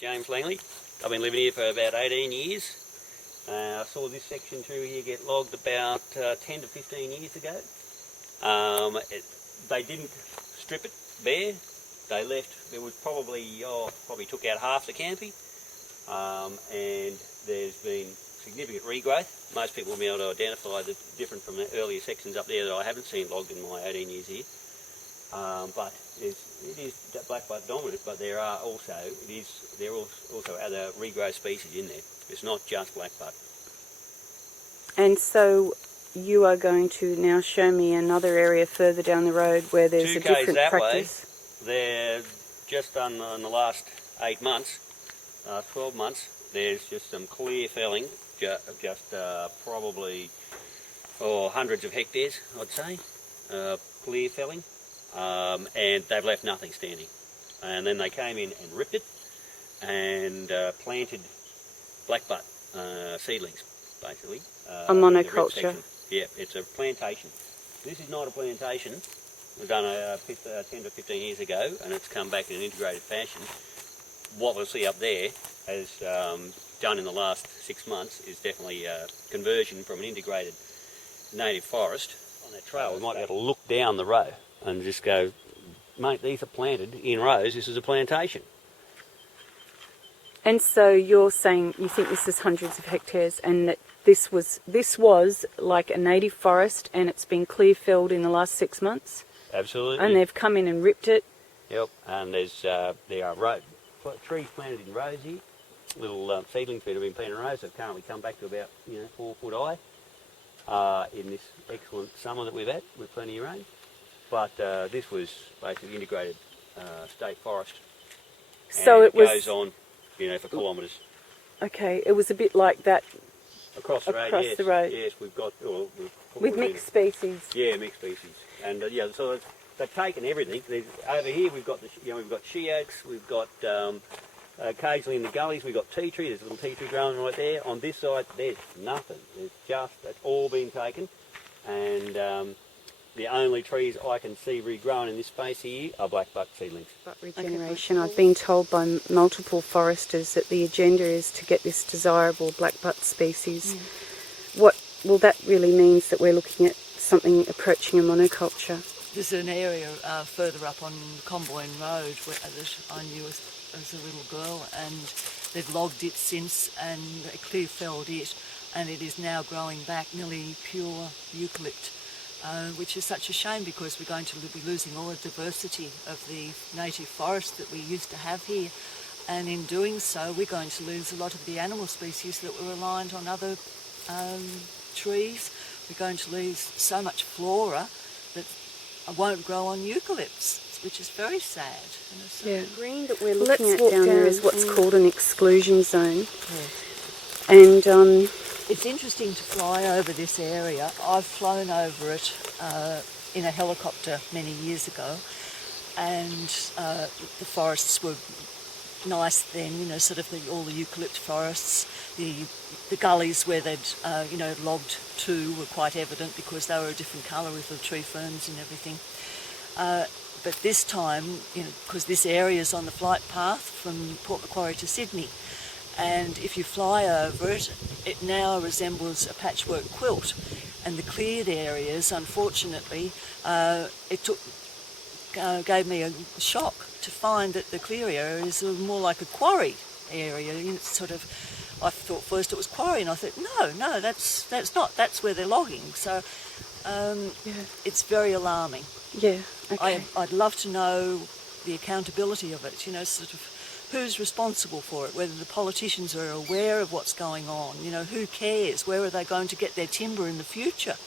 James Langley. I've been living here for about 18 years. I saw this section through here get logged about 10 to 15 years ago. They didn't strip it bare. They left, it was probably took out half the canopy, and there's been significant regrowth. Most people will be able to identify the different from the earlier sections up there that I haven't seen logged in my 18 years here. But it is blackbutt dominant, but there are also other regrowth species in there. It's not just blackbutt. And so you are going to now show me another area further down the road where there's a different that practice. Way, they're just done in the last 8 months, 12 months. There's just some clear felling, just probably hundreds of hectares, I'd say, clear felling, and they've left nothing standing. And then they came in and ripped it and planted blackbutt seedlings, basically. A monoculture. Yeah, it's a plantation. This is not a plantation. It was done 10 to 15 years ago, and it's come back in an integrated fashion. What we'll see up there, as done in the last 6 months, is definitely a conversion from an integrated native forest. On that trail, we might be able to look down the row and just go, mate, these are planted in rows. This is a plantation. And so you're saying you think this is hundreds of hectares, and that this was like a native forest, and it's been clear felled in the last 6 months? Absolutely. And they've come in and ripped it? Yep, and there are trees planted in rows here, little seedlings that have been planted in rows have currently come back to about 4 foot high in this excellent summer that we've had with plenty of rain. But this was basically integrated state forest. So it goes on, for kilometres. Okay, it was a bit like that across the road. The road. Yes, we've got with mixed species. Yeah, mixed species, and so they've taken everything. Over here we've got we've got she oaks, we've got occasionally in the gullies we've got tea tree. There's a little tea tree growing right there. On this side there's nothing. It's all been taken, and the only trees I can see regrowing in this space here are blackbutt seedlings. Regeneration. I've been told by multiple foresters that the agenda is to get this desirable blackbutt species. Well, that really means that we're looking at something approaching a monoculture. There's an area further up on Comboyne Road that I knew as a little girl, and they've logged it since and clear felled it, and it is now growing back nearly pure eucalypt. Which is such a shame, because we're going to be losing all the diversity of the native forest that we used to have here, and in doing so we're going to lose a lot of the animal species that were reliant on other trees. We're going to lose so much flora that won't grow on eucalypts, which is very sad. The green that we're looking at down there is what's called an exclusion zone. And it's interesting to fly over this area. I've flown over it in a helicopter many years ago, and the forests were nice then, sort of all the eucalypt forests. The gullies where they'd logged to were quite evident because they were a different colour with the tree ferns and everything. But this time, because this area is on the flight path from Port Macquarie to Sydney, and if you fly over it, it now resembles a patchwork quilt. And the cleared areas, unfortunately, gave me a shock to find that the clear area is more like a quarry area. It's sort of, I thought first it was quarry, and I thought, no, that's not. That's where they're logging. So it's very alarming. Yeah. Okay. I'd love to know the accountability of it. Sort of. Who's responsible for it? Whether the politicians are aware of what's going on, who cares? Where are they going to get their timber in the future?